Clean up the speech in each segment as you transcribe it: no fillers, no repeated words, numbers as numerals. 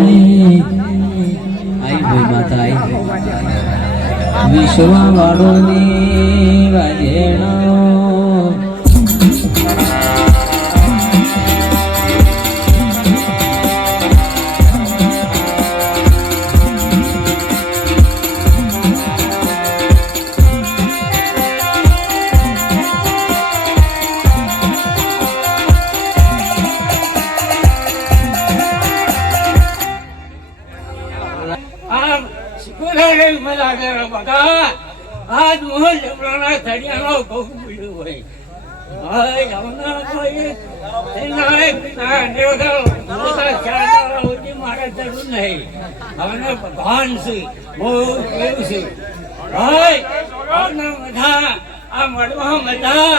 આઈ ભાઈ માતા આઈ વિશ્વા વાળોની વાજેણો આજ મોહ જમરાના થડિયાનો બહુ પીડ્યું હોય હાય આવના કોઈ એના દેવતા મોટા ચાડા હોતી મારે જરૂર નહીં હવે ભગવાન છે બહુ કેવું છે હાય આવના બધા આ મળવા બધા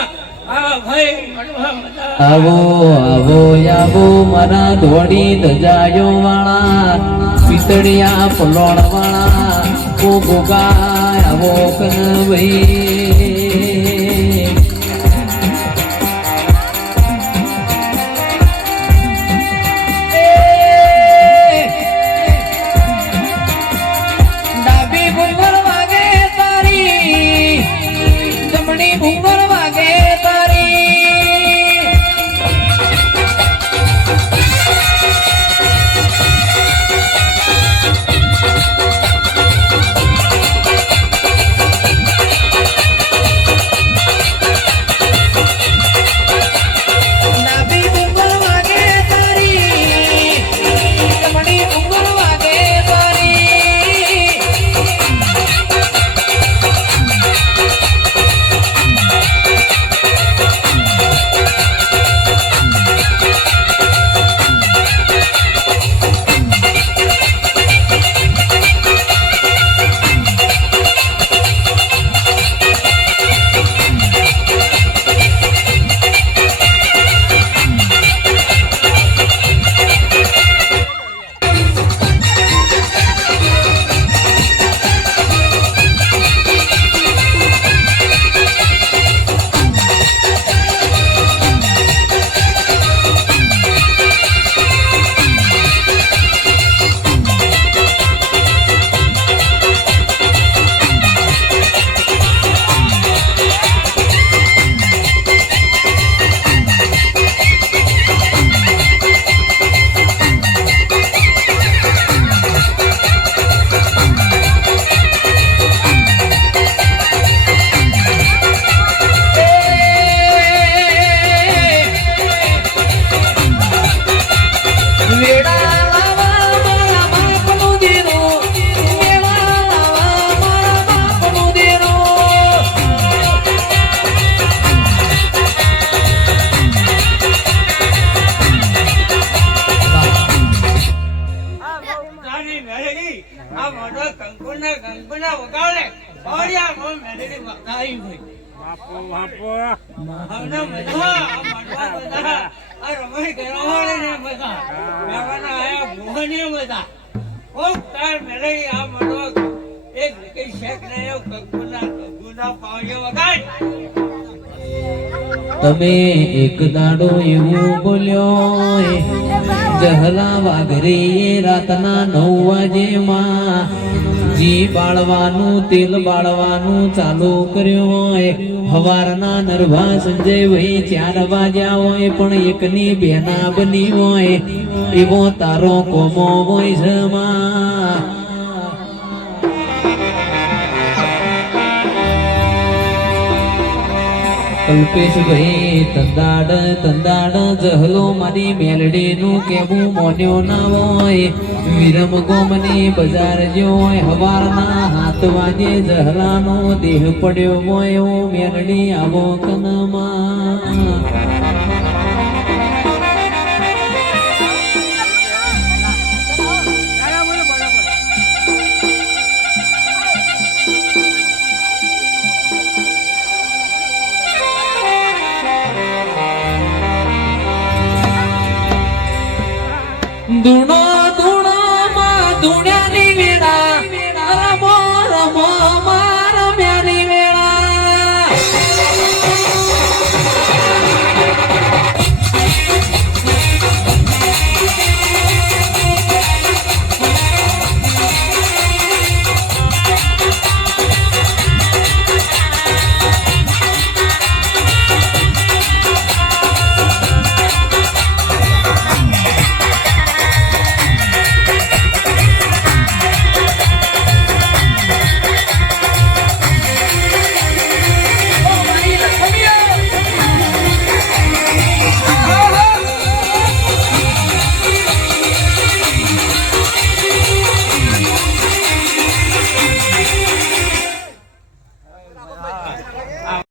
આ ભાઈ મળવા બધા આવો આવો આવો મારા ધોડી ધજાયો વાળા પિતળિયા પલોણ વાળા ઓ ગોગા આવો કન ભાઈ ડાબી ભૂંગર વાગે તારી જમણી ભૂંગર વાગે તારી તમે એક દાડો એવું બોલ્યો જહલા વાઘરી રાતના 9 વાગે માં જી બાળવાનું તેલ બાળવાનું ચાલુ કર્યું હોય હવારના નરભા સંજય ભાઈ 4 વાગ્યા હોય પણ એકની બેના બની હોય એવો તારો કોમો હોય છે માં કલ્પેશ ભાઈ તંદાડ જહલો મારી મેલડી નું કેવું મોન્યો ના હોય વિરમ ગોમની બજાર જો હોય હવારના 7 વાગે જહલાનો દેહ પડ્યો હોય મેલડી આવો કનમાં